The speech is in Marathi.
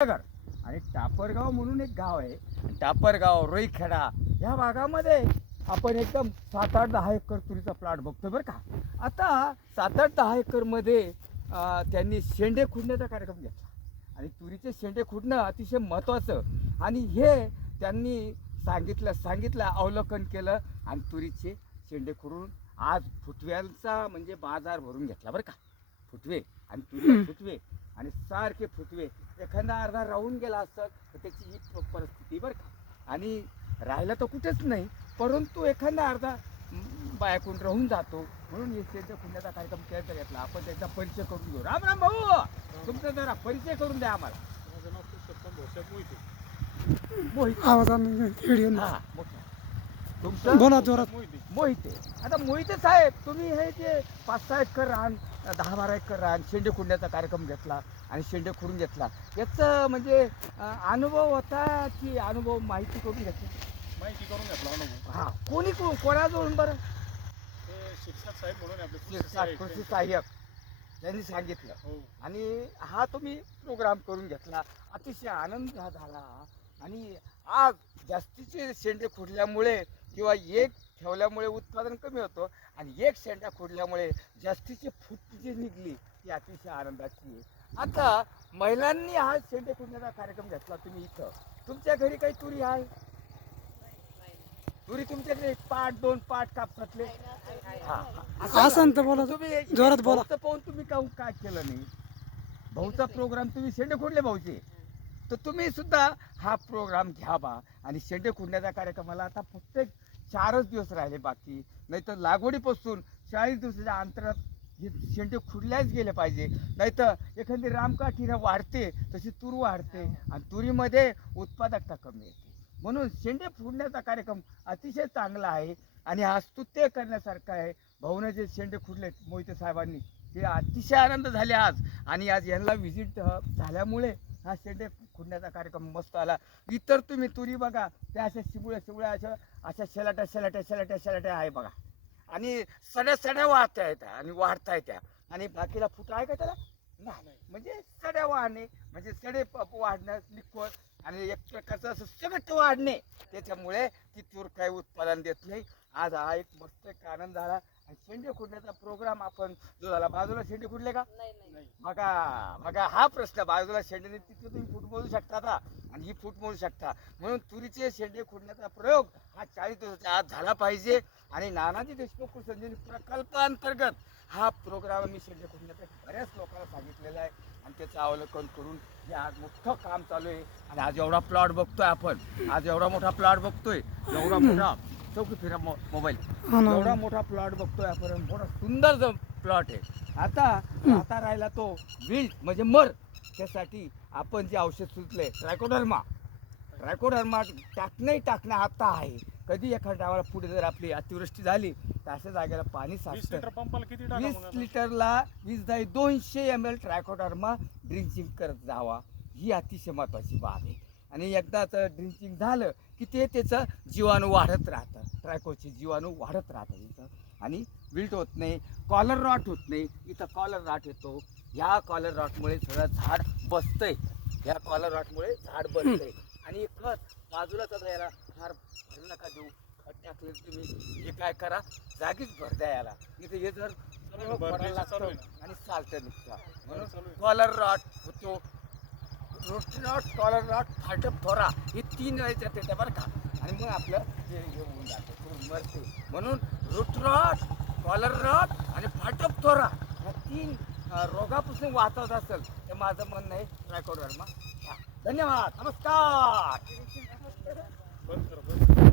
नगर आणि टापरगाव म्हणून एक गाव आहे. टापरगाव, रोईखेडा ह्या भागामध्ये आपण एकदम 7-8-10 एकर तुरीचा प्लॉट बघतो बरं का. आता 7-8-10 एकरमध्ये त्यांनी शेंडे खुडण्याचा कार्यक्रम घेतला आणि तुरीचे शेंडे खुडणं अतिशय महत्त्वाचं आणि हे त्यांनी सांगितलं अवलोकन केलं आणि तुरीचे शेंडे खुडून आज फुटव्यांचा म्हणजे बाजार भरून घेतला बरं का. फुटवे आणि तुरी फुटवे आणि सारखे फुटवे एखादा अर्धा राहून गेला असतं तर त्याची ही परिस्थिती बरं का. आणि राहिला तर कुठेच नाही, परंतु एखादा अर्धा बायकून राहून जातो म्हणून हे शेंडे खुडण्याचा कार्यक्रम केला घेतला. आपण त्याचा परिचय करून घेऊ. राम राम भाऊ, तुमचा जरा परिचय करून द्या आम्हाला. माझं नाव पुरुषोत्तम भाऊसाहेब मोहिते. हा, मोठं. तुमचं बोला जोरात. मोहिते. आता मोहिते साहेब, तुम्ही हे जे 5-6 एकर रान 10-12 एकर रान शेंडे खुडण्याचा कार्यक्रम घेतला आणि शेंडे खुडून घेतला, याचं म्हणजे अनुभव होता की अनुभव माहिती करून घेतला? माहिती करून घेतला अनुभव. हा, कोणाजवळून बरं? ते शिक्षक साहेब म्हणून आपले कृषी सहाय्यक त्यांनी सांगितलं हो. आणि हा तुम्ही प्रोग्राम करून घेतला. अतिशय आनंद झाला आणि आज जास्तीचे शेंडे खुडल्यामुळे किंवा एक ठेवल्यामुळे उत्पादन कमी होतं आणि एक शेंडा खुडल्यामुळे जास्तीची फूट जी निघली ती अतिशय आनंदाची आहे. आता महिलांनी हा शेंडे खुडण्याचा कार्यक्रम घेतला. तुम्ही इथं तुमच्या घरी काही तुरी आहे? तुरी तुमच्याकडे 2 पाट कापसातले असं तर बोला, तुम्ही जोरात बोला. भाऊचं पाहून तुम्ही काय केलं नाही? भाऊचा प्रोग्राम तुम्ही शेंडे खुडले भाऊचे, तर तुम्ही सुद्धा हा प्रोग्राम घ्यावा. आणि शेंडे खुडण्याच्या कार्यक्रमाला आता फक्त 4च दिवस राहिले बाकी, नाही तर लागवडीपासून 40 दिवसाच्या अंतरात हे शेंडे खुडल्याच गेले पाहिजे. नाही तर एखादी रामकाठी वाढते तशी तूर वाढते आणि तुरीमध्ये उत्पादकता कमी येते. म्हणून शेंडे खुडण्याचा कार्यक्रम अतिशय चांगला आहे आणि हा स्तुत्य करण्यासारखा आहे. भाऊने जे शेंडे खुडले मोहिते साहेबांनी, हे अतिशय आनंद झाले आज. आणि आज यांना व्हिजिट झाल्यामुळे हा शेंडे खुडण्याचा कार्यक्रम मस्त आला. इतर तुम्ही तुरी बघा, त्या अशा शिबुळ्या अशा शेलाट्या आहे बघा, आणि सड्या वाहत्या येत्या आणि वाढता येत्या आणि बाकीला फुट आहे का त्याला? नाही. म्हणजे सड्या वाढणे म्हणजे सडे वाढणं लिक्वड आणि एक प्रकारचं असं सगळं वाढणे, त्याच्यामुळे ती तूर काही उत्पादन देत नाही. आज हा एक मस्त एक आनंद झाला. आणि शेंडे खुडण्याचा प्रोग्राम आपण जो झाला, बाजूला शेंडे खुडले का? नाही. बघा हा प्रश्न, बाजूला शेंडे तिथे तुम्ही फूट मोजू शकता का? आणि ही फूट मोजू शकता. म्हणून तुरीचे शेंडे खुडण्याचा प्रयोग हा 40 दिवसाच्या आत झाला पाहिजे. आणि नानाजी देशमुख कृषी प्रकल्पांतर्गत हा प्रोग्राम मी शेंडे खुडण्याचा बऱ्याच लोकांना सांगितलेला आहे आणि त्याचं अवलोकन करून हे आज मोठं काम चालू आहे. आणि आज एवढा प्लॉट बघतोय आपण, आज एवढा मोठा प्लॉट बघतोय, एवढा मोठा चौकी फिरा मोबाईल, एवढा मोठा प्लॉट बघतोय आपण, मोठा सुंदर जो प्लॉट आहे. आता राहिला तो विल्ट म्हणजे मर. त्यासाठी आपण जे औषध सुचले ट्रायकोडर्मा टाकणं आता आहे. कधी एखाद्या वेळा पुढे जर आपली अतिवृष्टी झाली तर अशा जागेला पाणी 20 साचतं. लिटर पंपाला किती टाका? 20 लिटरला 200 ml ट्रायकोडर्मा ड्रिंचिंग करत जावा. ही अतिशय महत्त्वाची बाब आहे. आणि एकदाच ड्रिंचिंग झालं की त्याचं जीवाणू वाढत राहतं, ट्रायकोचे जीवाणू वाढत राहतं इथं आणि विल्ट होत नाही, कॉलर रॉट होत नाही. इथं कॉलर रॉट येतो. ह्या कॉलर रॉटमुळे सगळं झाड बसतंय. आणि खत बाजूलाच याला फार भरू नका देऊ. खत टाकले तुम्ही हे काय करा, जागीच भर द्या याला. इथे हे जर भरायला लागतं आणि चालतं निघतं. म्हणून कॉलर रॉट होतो, रूट रॉट, कॉलर रॉट, फाटप थोरा, हे 3 याच्यात येते बरं का. आणि मग आपलं हे होऊन जातं, मरते. म्हणून रूट रॉट, कॉलर रॉट आणि फाटप थोरा या 3 रोगापासून वाचवत असेल तर माझं म्हणणं आहे ट्रायकोडर्मा घ्या. धन्यवाद, नमस्कार. बंद कर.